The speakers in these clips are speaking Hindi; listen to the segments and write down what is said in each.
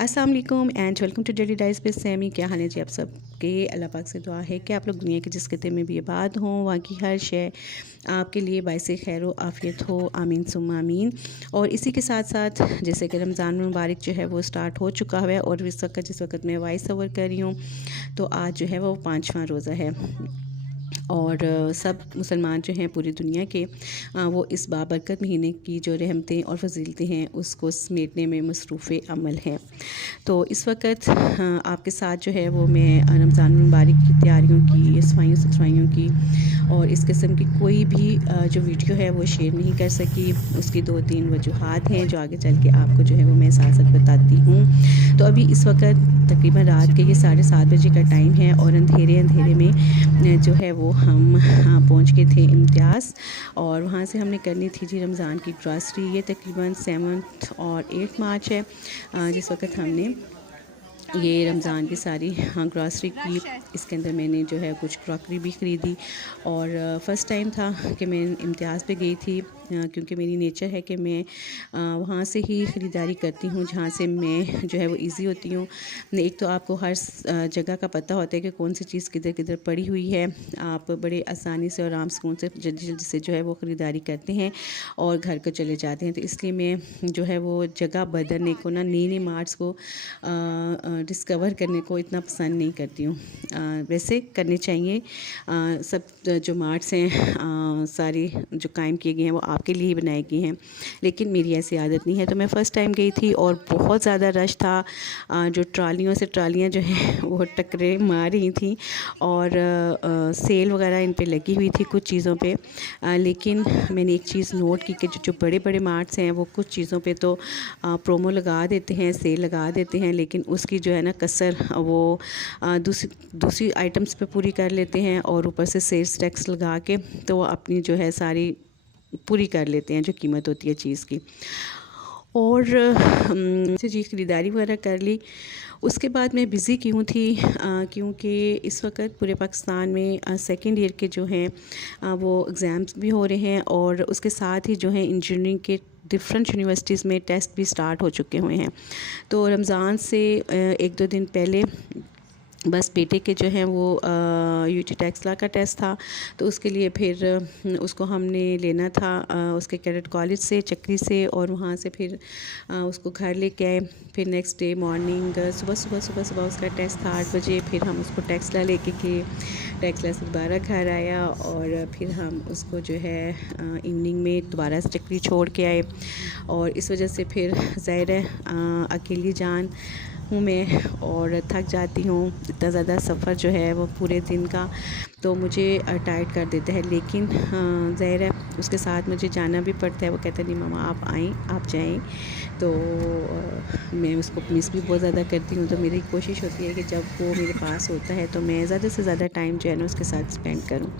अस्सलाम वालेकुम and welcome to daily dice with Sammy. क्या हाल है जी आप सब के? अल्लाह पाक से दुआ है कि आप लोग दुनिया के जिस खिते में भी आबाद हों वहाँ की हर शय आपके लिए बाइसे खैर व आफ़ियत हो, आमीन सुम्मा आमीन। और इसी के साथ साथ जैसे कि रमज़ान मुबारक जो है वो स्टार्ट हो चुका है और जिस वक्त मैं वॉइस ओवर कर रही हूँ तो आज जो है वो 5वां रोज़ा है और सब मुसलमान जो हैं पूरी दुनिया के वो इस बाबरकत महीने की जो रहमतें और फजीलतें हैं उसको समेटने में मसरूफ़ अमल हैं। तो इस वक्त आपके साथ जो है वो मैं रमज़ान मुबारक की तैयारियों की, सफाइयों सुथराइयों की और इस किस्म की कोई भी जो वीडियो है वो शेयर नहीं कर सकी। उसकी 2-3 वजूहात हैं जो आगे चल के आपको जो है वो मैं साथ साथ बताती हूँ। तो अभी इस वक्त तकरीबन रात के ये 7:30 बजे का टाइम है और अंधेरे में जो है वो हम पहुँच गए थे इम्तियाज़ और वहाँ से हमने करनी थी जी रमज़ान की ग्रॉसरी। ये तकरीबन 7 और 8 मार्च है जिस वक्त हमने ये रमज़ान की सारी ग्रॉसरी की। इसके अंदर मैंने जो है कुछ क्रॉकरी भी ख़रीदी और फ़र्स्ट टाइम था कि मैं इम्तियाज़ पे गई थी क्योंकि मेरी नेचर है कि मैं वहाँ से ही ख़रीदारी करती हूँ जहाँ से मैं जो है वो इजी होती हूँ। एक तो आपको हर जगह का पता होता है कि कौन सी चीज़ किधर किधर पड़ी हुई है। आप बड़े आसानी से और आराम सुकून से जल्दी जल्दी से जो है वो ख़रीदारी करते हैं और घर को चले जाते हैं। तो इसलिए मैं जो है वो जगह बदलने को ना नई नई मार्ट्स को डिस्कवर करने को इतना पसंद नहीं करती हूँ। वैसे करने चाहिए। सब जो मार्ट्स हैं सारी जो कायम किए गए हैं वो आपके लिए ही बनाए गए हैं, लेकिन मेरी ऐसी आदत नहीं है। तो मैं फ़र्स्ट टाइम गई थी और बहुत ज़्यादा रश था। जो ट्रालियों से ट्रालियाँ जो हैं वो टकरे मार रही थी और सेल वगैरह इन पे लगी हुई थी कुछ चीज़ों पे। लेकिन मैंने एक चीज़ नोट की कि जो बड़े बड़े मार्ट्स हैं वो कुछ चीज़ों पे तो प्रोमो लगा देते हैं, सेल लगा देते हैं, लेकिन उसकी जो है ना कसर वो दूसरी आइटम्स पे पूरी कर लेते हैं और ऊपर से सेल्स टैक्स लगा के तो वो अपनी जो है सारी पूरी कर लेते हैं जो कीमत होती है चीज़ की। और से जी ख़रीदारी वगैरह कर ली। उसके बाद मैं बिज़ी क्यों थी क्योंकि इस वक्त पूरे पाकिस्तान में सेकंड ईयर के जो हैं वो एग्ज़ाम्स भी हो रहे हैं और उसके साथ ही जो है इंजीनियरिंग के डिफरेंट यूनिवर्सिटीज़ में टेस्ट भी स्टार्ट हो चुके हुए हैं। तो रमज़ान से 1-2 दिन पहले बस बेटे के जो हैं वो यूटी टेक्सला का टेस्ट था तो उसके लिए फिर उसको हमने लेना था उसके कैडेट कॉलेज से चक्री से और वहाँ से फिर उसको घर लेके आए। फिर नेक्स्ट डे मॉर्निंग सुबह उसका टेस्ट था 8 बजे। फिर हम उसको टेक्सला लेके गए, टेक्सला से दोबारा घर आया और फिर हम उसको जो है इवनिंग में दोबारा से चक्री छोड़ के आए। और इस वजह से फिर ज़ाहिर है अकेली जान हूँ मैं और थक जाती हूँ। इतना ज़्यादा सफ़र जो है वो पूरे दिन का तो मुझे टायर्ड कर देता है, लेकिन ज़ाहिर है उसके साथ मुझे जाना भी पड़ता है। वो कहता नहीं मामा आप आएँ आप जाएँ, तो मैं उसको मिस भी बहुत ज़्यादा करती हूँ। तो मेरी कोशिश होती है कि जब वो मेरे पास होता है तो मैं ज़्यादा से ज़्यादा टाइम जो है ना उसके साथ स्पेंड करूँ।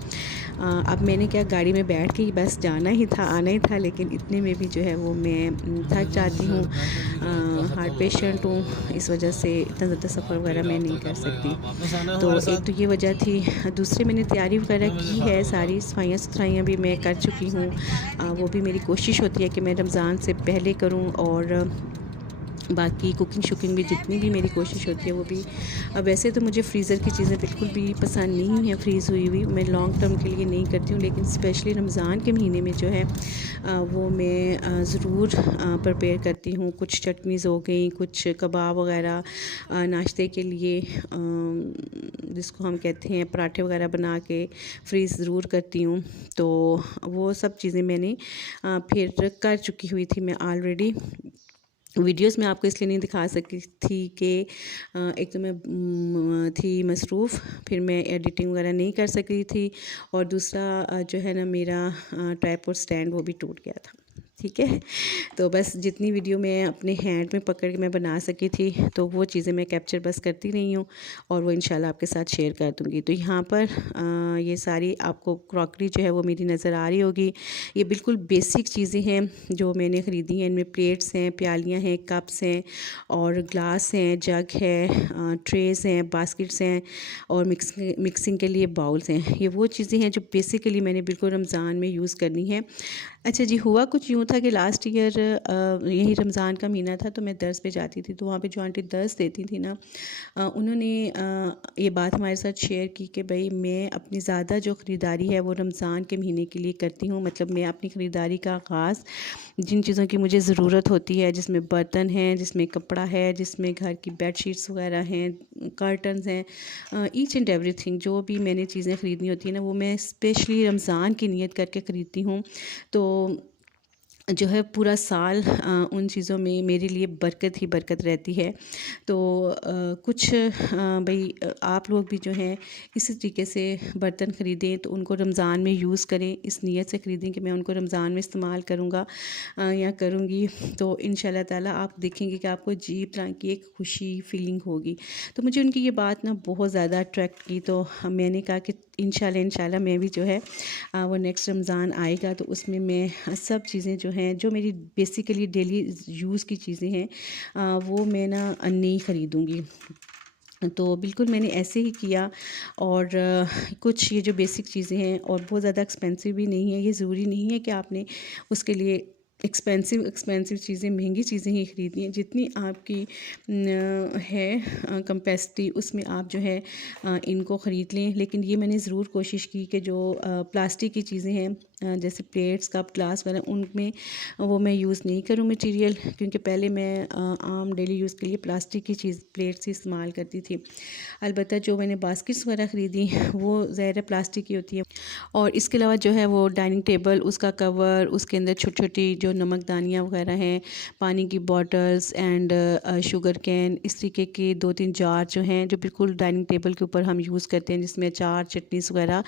अब मैंने क्या गाड़ी में बैठ के ही बस जाना ही था, आना ही था, लेकिन इतने में भी जो है वो मैं थक जाती हूँ। हार्ट पेशेंट हूँ, इस वजह से इतना ज़्यादा सफ़र वगैरह मैं नहीं कर सकती। तो एक तो ये वजह थी। दूसरी मैंने तैयारी वगैरह की है, सारी सफाइयाँ सुथराइयाँ भी मैं कर चुकी हूँ। वो भी मेरी कोशिश होती है कि मैं रमज़ान से पहले करूँ और बाकी कुकिंग शुकिंग भी जितनी भी मेरी कोशिश होती है वो भी। वैसे तो मुझे फ्रीज़र की चीज़ें बिल्कुल भी पसंद नहीं है, फ्रीज़ हुई हुई मैं लॉन्ग टर्म के लिए नहीं करती हूँ, लेकिन स्पेशली रमज़ान के महीने में जो है वो मैं ज़रूर प्रिपेयर करती हूँ। कुछ चटनीज़ हो गई, कुछ कबाब वगैरह नाश्ते के लिए जिसको हम कहते हैं पराठे वगैरह बना के फ्रीज़ ज़रूर करती हूँ। तो वो सब चीज़ें मैंने फिर कर चुकी हुई थी मैं ऑलरेडी। वीडियोस में आपको इसलिए नहीं दिखा सकी थी कि एक तो मैं थी मसरूफ़, फिर मैं एडिटिंग वगैरह नहीं कर सकी थी और दूसरा जो है ना मेरा ट्राइपॉड स्टैंड वो भी टूट गया था। ठीक है, तो बस जितनी वीडियो मैं अपने हैंड में पकड़ के मैं बना सकी थी तो वो चीज़ें मैं कैप्चर बस करती रही हूँ और वो इंशाल्लाह आपके साथ शेयर कर दूँगी। तो यहाँ पर ये सारी आपको क्रॉकरी जो है वो मेरी नज़र आ रही होगी। ये बिल्कुल बेसिक चीज़ें हैं जो मैंने ख़रीदी हैं। इनमें प्लेट्स हैं, प्यालियाँ हैं, कप्स हैं और ग्लास हैं, जग है, ट्रेज़ हैं, बास्केट्स हैं और मिक्सिंग के लिए बाउल्स हैं। ये वो चीज़ें हैं जो बेसिकली मैंने बिल्कुल रमज़ान में यूज़ करनी है। अच्छा जी, हुआ कुछ यूँ था कि लास्ट ईयर यही रमज़ान का महीना था, तो मैं दर्स पे जाती थी, तो वहाँ पे जो आंटी दर्स देती थी ना, उन्होंने ये बात हमारे साथ शेयर की कि भाई मैं अपनी ज़्यादा जो ख़रीदारी है वो रमज़ान के महीने के लिए करती हूँ। मतलब मैं अपनी ख़रीदारी का आगाज़ जिन चीज़ों की मुझे ज़रूरत होती है, जिसमें बर्तन हैं, जिसमें कपड़ा है, जिसमें घर की बेडशीट्स वगैरह हैं, कर्टन्स हैं, ईच एंड एवरीथिंग जो भी मैंने चीज़ें ख़रीदनी होती हैं ना, वो मैं स्पेशली रमज़ान की नीयत करके ख़रीदती हूँ। तो जो है पूरा साल उन चीज़ों में मेरे लिए बरकत ही बरकत रहती है। तो कुछ भई आप लोग भी जो हैं इसी तरीके से बर्तन ख़रीदें तो उनको रमज़ान में यूज़ करें, इस नीयत से ख़रीदें कि मैं उनको रमज़ान में इस्तेमाल करूँगा या करूँगी। तो इंशाल्लाह ताला आप देखेंगे कि आपको अजीब तरह की एक खुशी फीलिंग होगी। तो मुझे उनकी ये बात ना बहुत ज़्यादा अट्रैक्ट की, तो मैंने कहा कि इंशाल्लाह मैं भी जो है वो नेक्स्ट रमज़ान आएगा तो उसमें मैं सब चीज़ें जो हैं जो मेरी बेसिकली डेली यूज़ की चीज़ें हैं वो मैं ना नहीं ख़रीदूँगी। तो बिल्कुल मैंने ऐसे ही किया। और कुछ ये जो बेसिक चीज़ें हैं और बहुत ज़्यादा एक्सपेंसिव भी नहीं है, ये ज़रूरी नहीं है कि आपने उसके लिए एक्सपेंसिव चीज़ें, महंगी चीज़ें ही ख़रीदनी हैं। जितनी आपकी है कैपेसिटी उसमें आप जो है इनको ख़रीद लें। लेकिन ये मैंने ज़रूर कोशिश की कि जो प्लास्टिक की चीज़ें हैं जैसे प्लेट्स, कप, ग्लास वगैरह उनमें वो मैं यूज़ नहीं करूँ मटीरियल, क्योंकि पहले मैं आम डेली यूज़ के लिए प्लास्टिक की चीज़ प्लेट्स ही इस्तेमाल करती थी। अलबत्ता जो मैंने बास्केट्स वगैरह ख़रीदी वो ज़ाहिर है प्लास्टिक की होती है। और इसके अलावा जो है वो डाइनिंग टेबल, उसका कवर, उसके अंदर छोटी-छोटी जो नमकदानियाँ वगैरह हैं, पानी की बॉटल्स एंड शुगर कैन, इस तरीके के 2-3 जार जो हैं जो बिल्कुल डाइनिंग टेबल के ऊपर हम यूज़ करते हैं, जिसमें अचार, चटनीज़ वगैरह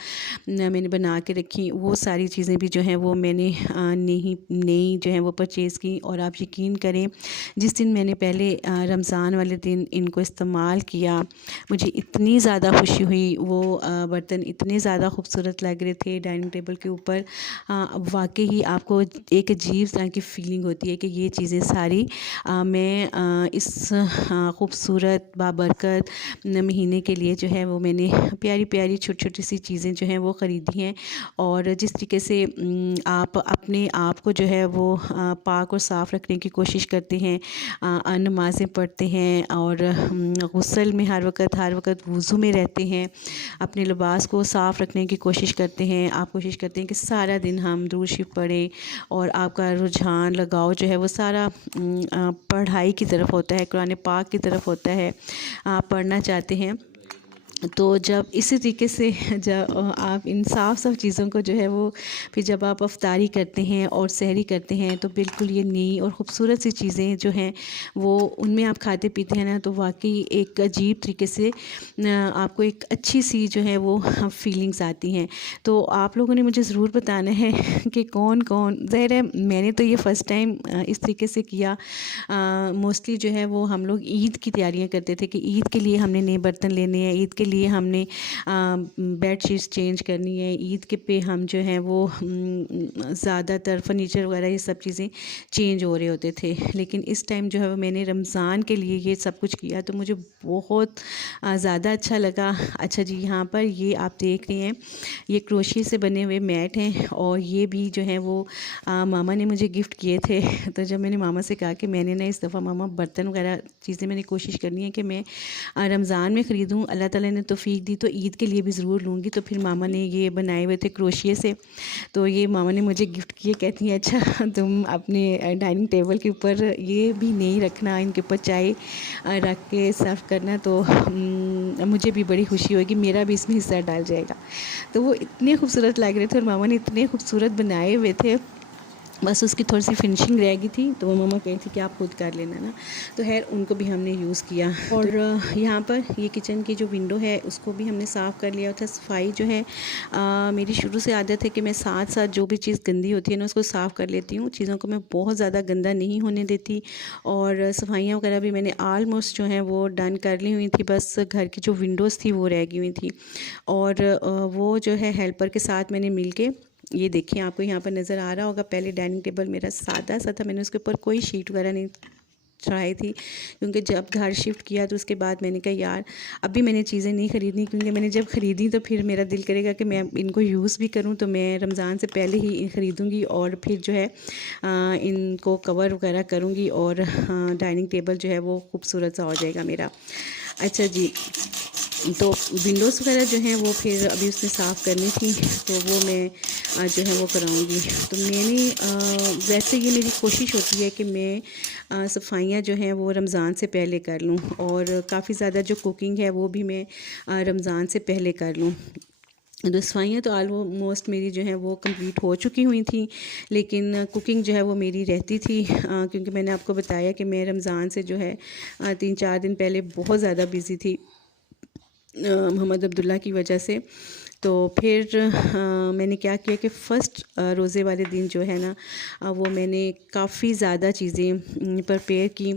मैंने बना के रखी। वो सारी चीज़ें भी जो हैं वो मैंने नई जो है वो परचेज़ की। और आप यकीन करें जिस दिन मैंने पहले रमज़ान वाले दिन इनको इस्तेमाल किया, मुझे इतनी ज़्यादा खुशी हुई। वो बर्तन इतने ज़्यादा खूबसूरत लग रहे थे डाइनिंग टेबल के ऊपर। वाक़ई ही आपको एक अजीब तरह की फ़ीलिंग होती है कि ये चीज़ें सारी मैं इस खूबसूरत बाबरकत महीने के लिए जो है वो मैंने प्यारी-प्यारी छोटी-छोटी सी चीज़ें जो हैं वो ख़रीदी हैं। और जिस तरीके से आप अपने आप को जो है वो पाक और साफ़ रखने की कोशिश करते हैं, नमाज़ें पढ़ते हैं और गुस्ल में हर वक़्त वुज़ू में रहते हैं, अपने लिबास को साफ़ रखने की कोशिश करते हैं। आप कोशिश करते हैं कि सारा दिन हम दुरूद शरीफ पढ़ें और आपका रुझान लगाव जो है वो सारा पढ़ाई की तरफ होता है, कुरान पाक की तरफ होता है, आप पढ़ना चाहते हैं। तो जब इसी तरीके से जब आप इन साफ़ चीज़ों को जो है वो फिर जब आप इफ्तारी करते हैं और सहरी करते हैं तो बिल्कुल ये नई और ख़ूबसूरत सी चीज़ें जो हैं वो उनमें आप खाते पीते हैं ना, तो वाकई एक अजीब तरीके से आपको एक अच्छी सी जो है वो फीलिंग्स आती हैं। तो आप लोगों ने मुझे ज़रूर बताना है कि कौन कौन, ज़ाहिर है मैंने तो ये फ़र्स्ट टाइम इस तरीके से किया। मोस्टली जो है वो हम लोग ईद की तैयारियां करते थे कि ईद के लिए हमने नए बर्तन लेने हैं, ईद के लिए हमने बेड शीट्स चेंज करनी है, ईद के पे हम जो है वो ज़्यादातर फर्नीचर वगैरह ये सब चीज़ें चेंज हो रहे होते थे। लेकिन इस टाइम जो है वो मैंने रमज़ान के लिए ये सब कुछ किया तो मुझे बहुत ज़्यादा अच्छा लगा। अच्छा जी, यहाँ पर ये आप देख रहे हैं ये क्रोशिया से बने हुए मैट हैं और ये भी जो है वो मामा ने मुझे गिफ्ट किए थे। तो जब मैंने मामा से कहा कि मैंने ना इस दफ़ा मामा बर्तन वगैरह चीज़ें मैंने कोशिश करनी है कि मैं रमज़ान में ख़रीदूँ, अल्लाह ताला ने तौफ़ीक दी तो ईद के लिए भी ज़रूर लूँगी। तो फिर मामा ने ये बनाए हुए थे क्रोशिया से, तो ये मामा ने मुझे गिफ्ट किए। कहती हैं अच्छा तुम अपने डाइनिंग टेबल के ऊपर ये भी नहीं रखना, इनके ऊपर चाय रख के सर्व करना, तो मुझे भी बड़ी खुशी होगी, मेरा भी इसमें हिस्सा डाल जाएगा। तो वो इतने खूबसूरत लग रहे थे और मामा ने इतने खूबसूरत बनाए हुए थे, बस उसकी थोड़ी सी फिनिशिंग रह गई थी। तो वो मम्मा कही थी कि आप खुद कर लेना ना, तो खैर उनको भी हमने यूज़ किया। और यहाँ पर ये किचन की जो विंडो है उसको भी हमने साफ़ कर लिया था। सफाई जो है मेरी शुरू से आदत है कि मैं साथ साथ जो भी चीज़ गंदी होती है ना उसको साफ़ कर लेती हूँ, चीज़ों को मैं बहुत ज़्यादा गंदा नहीं होने देती। और सफाइयाँ वगैरह भी मैंने आलमोस्ट जो है वो डन कर ली हुई थी, बस घर की जो विंडोज़ थी वो रह गई हुई थी। और वो जो है हेल्पर के साथ मैंने मिल के, ये देखिए आपको यहाँ पर नज़र आ रहा होगा, पहले डाइनिंग टेबल मेरा सादा सा था, मैंने उसके ऊपर कोई शीट वगैरह नहीं ट्राई थी, क्योंकि जब घर शिफ्ट किया तो उसके बाद मैंने कहा यार अभी मैंने चीज़ें नहीं ख़रीदनी, क्योंकि मैंने जब ख़रीदी तो फिर मेरा दिल करेगा कि मैं इनको यूज़ भी करूँ, तो मैं रमज़ान से पहले ही ख़रीदूँगी और फिर जो है इनको कवर वगैरह करूँगी और डाइनिंग टेबल जो है वो खूबसूरत सा हो जाएगा मेरा। अच्छा जी, तो विंडोज़ वगैरह जो हैं वो फिर अभी उसमें साफ़ करनी थी, तो वो मैं जो है वो कराऊंगी। तो मैंने वैसे ये मेरी कोशिश होती है कि मैं सफाइयाँ जो हैं वो रमज़ान से पहले कर लूँ, और काफ़ी ज़्यादा जो कुकिंग है वो भी मैं रमज़ान से पहले कर लूँ। तो सफाइयाँ तो ऑलमोस्ट मेरी जो है वो कंप्लीट हो चुकी हुई थी, लेकिन कुकिंग जो है वो मेरी रहती थी, क्योंकि मैंने आपको बताया कि मैं रमज़ान से जो है 3-4 दिन पहले बहुत ज़्यादा बिज़ी थी मोहम्मद अब्दुल्ला की वजह से। तो फिर मैंने क्या किया कि फ़र्स्ट रोज़े वाले दिन जो है ना वो मैंने काफ़ी ज़्यादा चीज़ें प्रिपेयर की,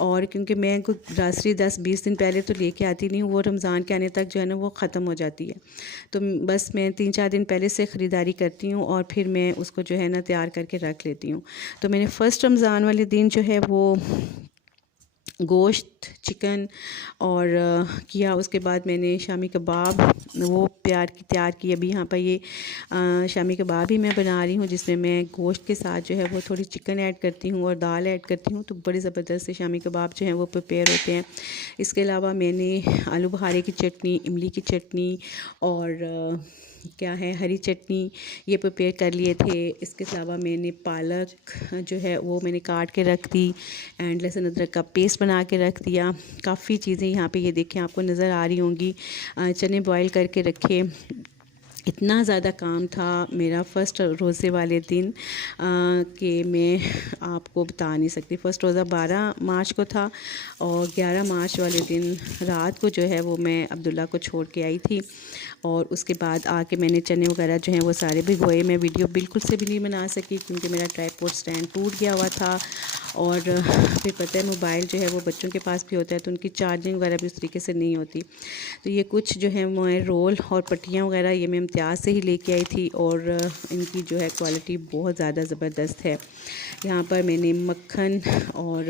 और क्योंकि मैं कुछ ग्रॉसरी 10-20 दिन पहले तो लेके आती नहीं हूँ, वो रमज़ान के आने तक जो है ना वो ख़त्म हो जाती है। तो बस मैं 3-4 दिन पहले से ख़रीदारी करती हूँ और फिर मैं उसको जो है ना तैयार करके रख लेती हूँ। तो मैंने फ़र्स्ट रमज़ान वाले दिन जो है वो गोश्त चिकन और किया। उसके बाद मैंने शामी कबाब वो तैयार की। अभी यहाँ पर ये शामी कबाब ही मैं बना रही हूँ, जिसमें मैं गोश्त के साथ जो है वो थोड़ी चिकन ऐड करती हूँ और दाल ऐड करती हूँ, तो बड़े ज़बरदस्त से शामी कबाब जो हैं वो प्रिपेयर होते हैं। इसके अलावा मैंने आलू बुखारे की चटनी, इमली की चटनी और क्या है हरी चटनी ये प्रिपेयर कर लिए थे। इसके अलावा मैंने पालक जो है वो मैंने काट के रख दी, एंड लहसुन अदरक का पेस्ट बना के रख दिया। काफ़ी चीज़ें यहाँ पे ये देखें आपको नज़र आ रही होंगी। चने बॉईल करके रखे। इतना ज़्यादा काम था मेरा फ़र्स्ट रोज़े वाले दिन कि मैं आपको बता नहीं सकती। फ़र्स्ट रोज़ा 12 मार्च को था और 11 मार्च वाले दिन रात को जो है वो मैं अब्दुल्ला को छोड़ के आई थी, और उसके बाद आके मैंने चने वगैरह जो हैं वो सारे भिगोए। मैं वीडियो बिल्कुल से भी नहीं बना सकी क्योंकि मेरा ट्राइपॉड स्टैंड टूट गया हुआ था, और फिर पता है मोबाइल जो है वो बच्चों के पास भी होता है तो उनकी चार्जिंग वगैरह भी उस तरीके से नहीं होती। तो ये कुछ जो है मैं रोल और पट्टियाँ वगैरह ये मैं इम्तियाज़ से ही लेके आई थी, और इनकी जो है क्वालिटी बहुत ज़्यादा ज़बरदस्त है। यहाँ पर मैंने मक्खन और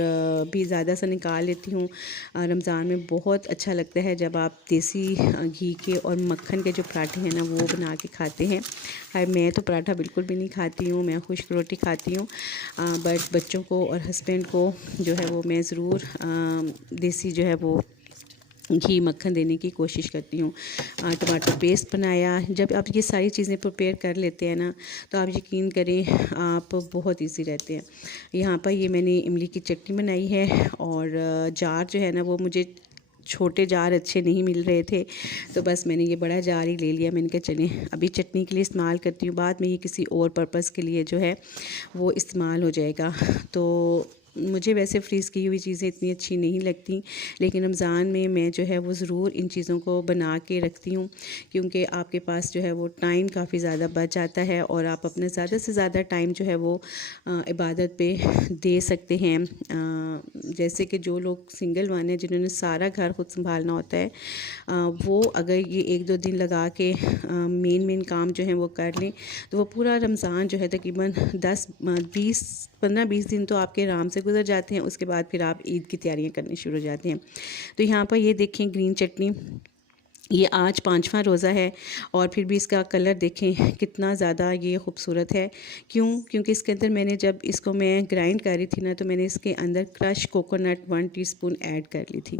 भी ज़्यादा सा निकाल लेती हूँ। रमज़ान में बहुत अच्छा लगता है जब आप देसी घी के और मक्खन के जो पराठे हैं ना वो बना के खाते हैं। हाय मैं तो पराठा बिल्कुल भी नहीं खाती हूँ, मैं खुश्क रोटी खाती हूँ, बट बच्चों को और हस्बैंड को जो है वो मैं ज़रूर देसी जो है वो घी मक्खन देने की कोशिश करती हूँ। टमाटर पेस्ट बनाया। जब आप ये सारी चीज़ें प्रिपेयर कर लेते हैं ना तो आप यकीन करें आप बहुत इजी रहते हैं। यहाँ पर ये मैंने इमली की चटनी बनाई है, और जार जो है ना वो मुझे छोटे जार अच्छे नहीं मिल रहे थे, तो बस मैंने ये बड़ा जार ही ले लिया। मैंने कहा चलें अभी चटनी के लिए इस्तेमाल करती हूँ, बाद में ये किसी और पर्पज़ के लिए जो है वो इस्तेमाल हो जाएगा। तो मुझे वैसे फ्रीज़ की हुई चीज़ें इतनी अच्छी नहीं लगती, लेकिन रमज़ान में मैं जो है वो ज़रूर इन चीज़ों को बना के रखती हूँ, क्योंकि आपके पास जो है वो टाइम काफ़ी ज़्यादा बच जाता है और आप अपने ज़्यादा से ज़्यादा टाइम जो है वो इबादत पे दे सकते हैं। जैसे कि जो लोग सिंगल वन है जिन्होंने सारा घर खुद संभालना होता है, वो अगर ये 1-2 दिन लगा के मेन काम जो है वो कर लें तो वो पूरा रमज़ान जो है तकरीबन 15-20 दिन तो आपके आराम से गुजर जाते हैं। उसके बाद फिर आप ईद की तैयारियां करनी शुरू हो जाते हैं। तो यहाँ पर ये देखें ग्रीन चटनी, ये आज 5वां रोज़ा है और फिर भी इसका कलर देखें कितना ज़्यादा ये खूबसूरत है। क्यों? क्योंकि इसके अंदर मैंने जब इसको मैं ग्राइंड कर रही थी ना तो मैंने इसके अंदर क्रश कोकोनट 1 टीस्पून ऐड कर ली थी।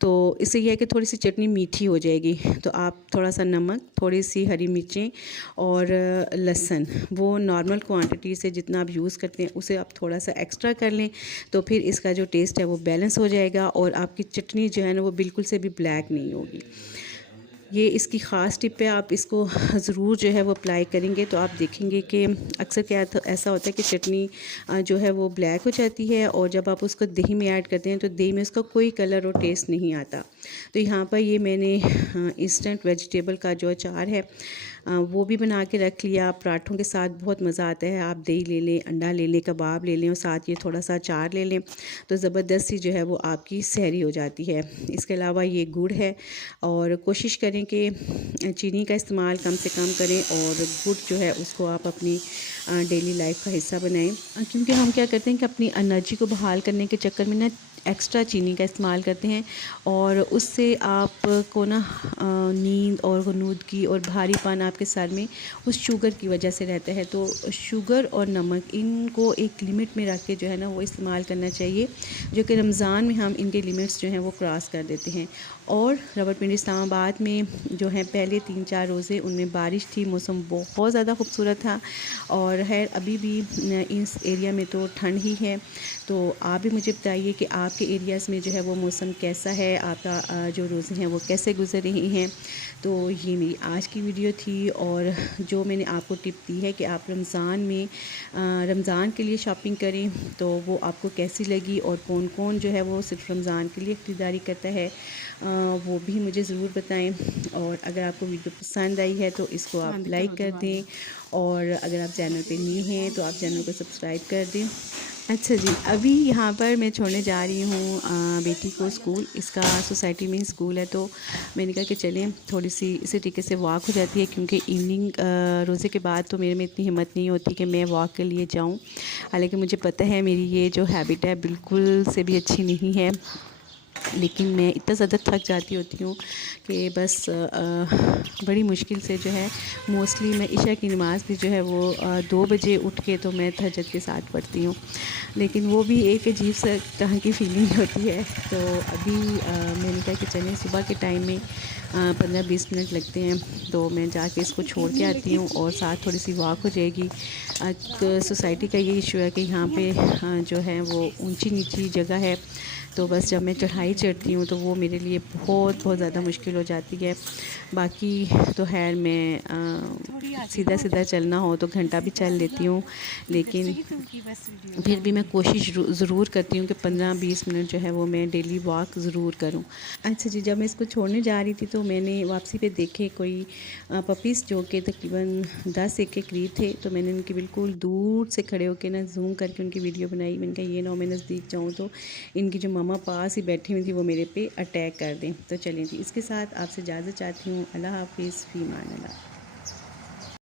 तो इससे यह है कि थोड़ी सी चटनी मीठी हो जाएगी। तो आप थोड़ा सा नमक, थोड़ी सी हरी मिर्चें और लहसुन वो नॉर्मल क्वांटिटी से जितना आप यूज़ करते हैं उसे आप थोड़ा सा एक्स्ट्रा कर लें, तो फिर इसका जो टेस्ट है वो बैलेंस हो जाएगा और आपकी चटनी जो है ना वो बिल्कुल से भी ब्लैक नहीं होगी। ये इसकी ख़ास टिप है, आप इसको ज़रूर जो है वो अप्लाई करेंगे तो आप देखेंगे कि अक्सर क्या ऐसा होता है कि चटनी जो है वो ब्लैक हो जाती है और जब आप उसको दही में ऐड करते हैं तो दही में उसका कोई कलर और टेस्ट नहीं आता। तो यहाँ पर ये मैंने इंस्टेंट वेजिटेबल का जो अचार है वो भी बना के रख लिया। पराठों के साथ बहुत मज़ा आता है। आप दही ले लें, अंडा ले लें, कबाब ले लें और साथ ये थोड़ा सा अचार ले लें, तो ज़बरदस्त सी जो है वो आपकी सहरी हो जाती है। इसके अलावा ये गुड़ है, और कोशिश करें कि चीनी का इस्तेमाल कम से कम करें और गुड़ जो है उसको आप अपनी डेली लाइफ का हिस्सा बनाएं। क्योंकि हम क्या करते हैं कि अपनी एनर्जी को बहाल करने के चक्कर में ना एक्स्ट्रा चीनी का इस्तेमाल करते हैं, और उससे आपको ना नींद और गनूदगी और भारीपन आपके सर में उस शुगर की वजह से रहता है। तो शुगर और नमक इनको एक लिमिट में रख के जो है ना वो इस्तेमाल करना चाहिए, जो कि रमज़ान में हम इनके लिमिट्स जो हैं वो क्रॉस कर देते हैं। और रावलपिंडी इस्लामाबाद में जो है पहले 3-4 रोज़े उनमें बारिश थी, मौसम बहुत ज़्यादा खूबसूरत था, और है अभी भी इस एरिया में तो ठंड ही है। तो आप भी मुझे बताइए कि आपके एरियाज़ में जो है वो मौसम कैसा है, आपका जो रोज़े हैं वो कैसे गुजर रही हैं। तो ये मेरी आज की वीडियो थी, और जो मैंने आपको टिप दी है कि आप रमज़ान में रमज़ान के लिए शॉपिंग करें, तो वो आपको कैसी लगी, और कौन कौन जो है वो सिर्फ रमज़ान के लिए ख़रीदारी करता है, वो भी मुझे ज़रूर बताएं। और अगर आपको वीडियो पसंद आई है तो इसको आप लाइक कर दें, और अगर आप चैनल पे न्यू हैं तो आप चैनल को सब्सक्राइब कर दें। अच्छा जी, अभी यहाँ पर मैं छोड़ने जा रही हूँ बेटी को स्कूल। इसका सोसाइटी में ही स्कूल है, तो मैंने कहा कि चलें, थोड़ी सी इसी तरीके से वॉक हो जाती है, क्योंकि इवनिंग रोज़े के बाद तो मेरे में इतनी हिम्मत नहीं होती कि मैं वॉक के लिए जाऊँ। हालांकि मुझे पता है मेरी ये जो हैबिट है बिल्कुल से भी अच्छी नहीं है, लेकिन मैं इतना ज़्यादा थक जाती होती हूँ कि बस बड़ी मुश्किल से जो है मोस्टली मैं इशा की नमाज़ भी जो है वो 2 बजे उठ के तो मैं तहज्जुद के साथ पढ़ती हूँ, लेकिन वो भी एक अजीब सा तरह की फ़ीलिंग होती है। तो अभी मैंने कहा कि चलें, सुबह के टाइम में 15-20 मिनट लगते हैं, तो मैं जाके इसको छोड़ के आती हूँ और साथ थोड़ी सी वॉक हो जाएगी। सोसाइटी का ये इशू है कि यहाँ पे जो है वो ऊंची नीची जगह है, तो बस जब मैं चढ़ाई चढ़ती हूँ तो वो मेरे लिए बहुत बहुत ज़्यादा मुश्किल हो जाती है। बाकी तो खैर मैं सीधा सीधा चलना हो तो घंटा भी चल लेती हूँ, लेकिन फिर भी मैं कोशिश ज़रूर करती हूँ कि 15-20 मिनट जो है वो मैं डेली वॉक ज़रूर करूँ। अच्छा जी, जब मैं इसको छोड़ने जा रही थी तो मैंने वापसी पे देखे कोई पपीज़ जो कि तकरीबन 10 के करीब थे, तो मैंने उनकी बिल्कुल दूर से खड़े होकर ना जूम करके उनकी वीडियो बनाई। मैंने कहा ये ना मैं नज़दीक जाऊँ तो इनकी जो मामा पास ही बैठी हुई थी वो मेरे पे अटैक कर दें। तो चलें जी, इसके साथ आपसे इजाज़त चाहती हूँ। अल्लाह हाफ़िज़, फ़ी अमान अल्लाह।